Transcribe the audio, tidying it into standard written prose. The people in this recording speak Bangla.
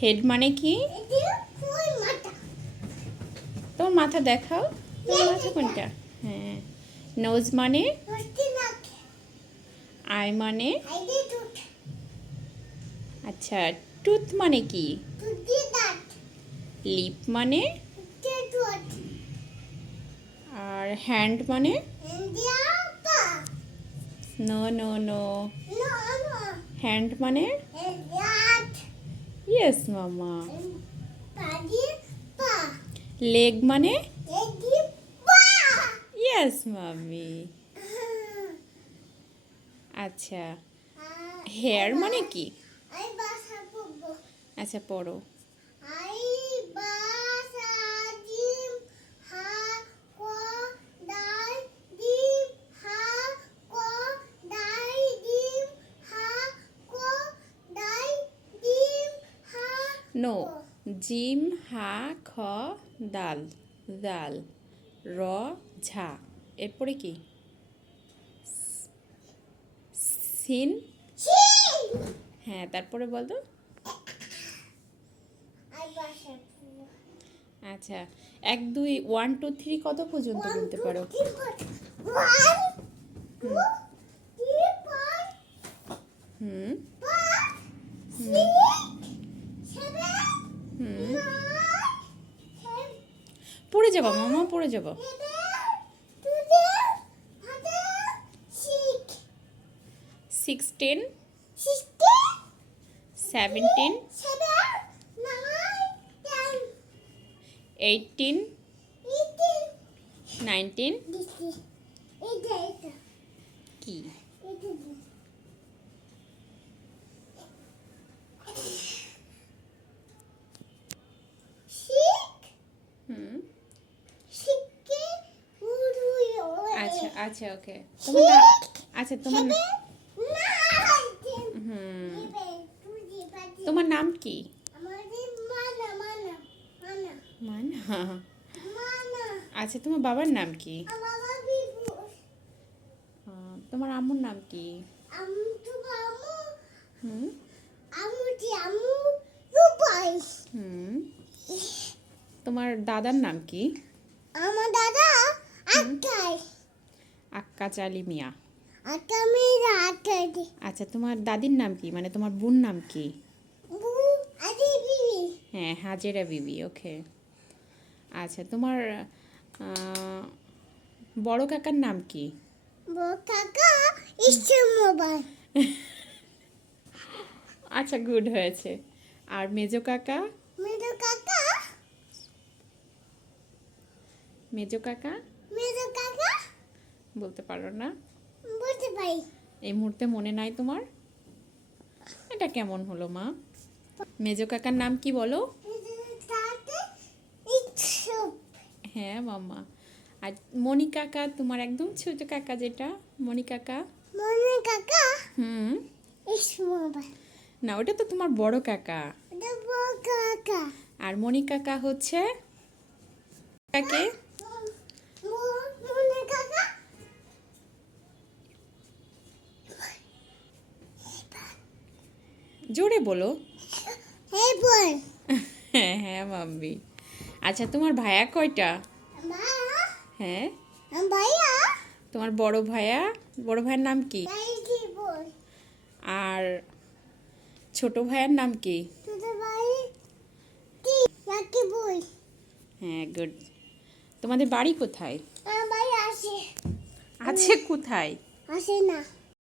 হেড মানে কি? তোর মাথা দেখাও, তোর মাথা কোনটা? হ্যাঁ। নোজ মানে? আই মানে? আচ্ছা, টুথ মানে কি? লিপ মানে? আর হ্যান্ড মানে? নো নো নো, হ্যান্ড মানে? ইয়েস মামা। লেগ মানে? ইয়েস মামি। আচ্ছা, হেয়ার মানে কি? আচ্ছা পড়ো। নো, জিম হা খ দাল, দাল র ঝা, এরপরে কি? সিন। হ্যাঁ, তারপরে বলতো। আচ্ছা, 1 2 1 2 3 কত পর্যন্ত বলতে পারো? হুম হুম, পড়ে যাবো মামা, পড়ে যাবো। 16 17 18 19 কি? হুম, আচ্ছা আচ্ছা ওকে। তোমার নাম? আচ্ছা তোমার হুম, তোমার নাম কি? মানা। আচ্ছা, তোমার বাবার নাম কি? তোমার আম্মুর নাম কি? হুম হুম, তোমার দাদার নাম কি? আমার দাদা আক্কাই আক্কা চালি মিয়া। আক্কা মেরা আক্কাই আচ্ছা, তোমার দাদির নাম কি, মানে তোমার বোন নাম কি? বু আদি বিবি হ্যাঁ, হাজেরা বিবি। ওকে। আচ্ছা, তোমার বড় কাকার নাম কি? বো কাকা ইচ্ছে মোবাইল আচ্ছা, গুড হয়েছে। আর মেজো কাকা? মেজো কাকা মেজো কাকা মেজো কাকা বলতে পারো না? বলতে পারি। এই মুহূর্তে মনে নাই তোমার? এটা কেমন হলো মা? মেজো কাকার নাম কি বলো? তাতে ইচ্ছু হ্যাঁ মাম্মা। আর মণি কাকা, তোমার একদম ছোট কাকা যেটা, মণি কাকা? মনে কাকা হুম, ইচ্ছে মোবাইল না ওটা তো তোমার বড় কাকা। এটা বো কাকা আর মণি কাকা হচ্ছে কাকে? মনে কাকা জোরে বলো। এই বল হ্যাঁ হ্যাঁ মাম্মি। আচ্ছা, তোমার ভাইয়া কয়টা? মা হ্যাঁ, ভাইয়া তোমার বড় ভাইয়া, বড় ভাইয়ের নাম কি? তাই কি বল আর ছোট ভাইয়ের নাম কি? তোদের ভাই কি নাকি বল হ্যাঁ, গুড। তোমাদের বাড়ি কোথায়? আমার ভাই আসে আছে কোথায়? আসে না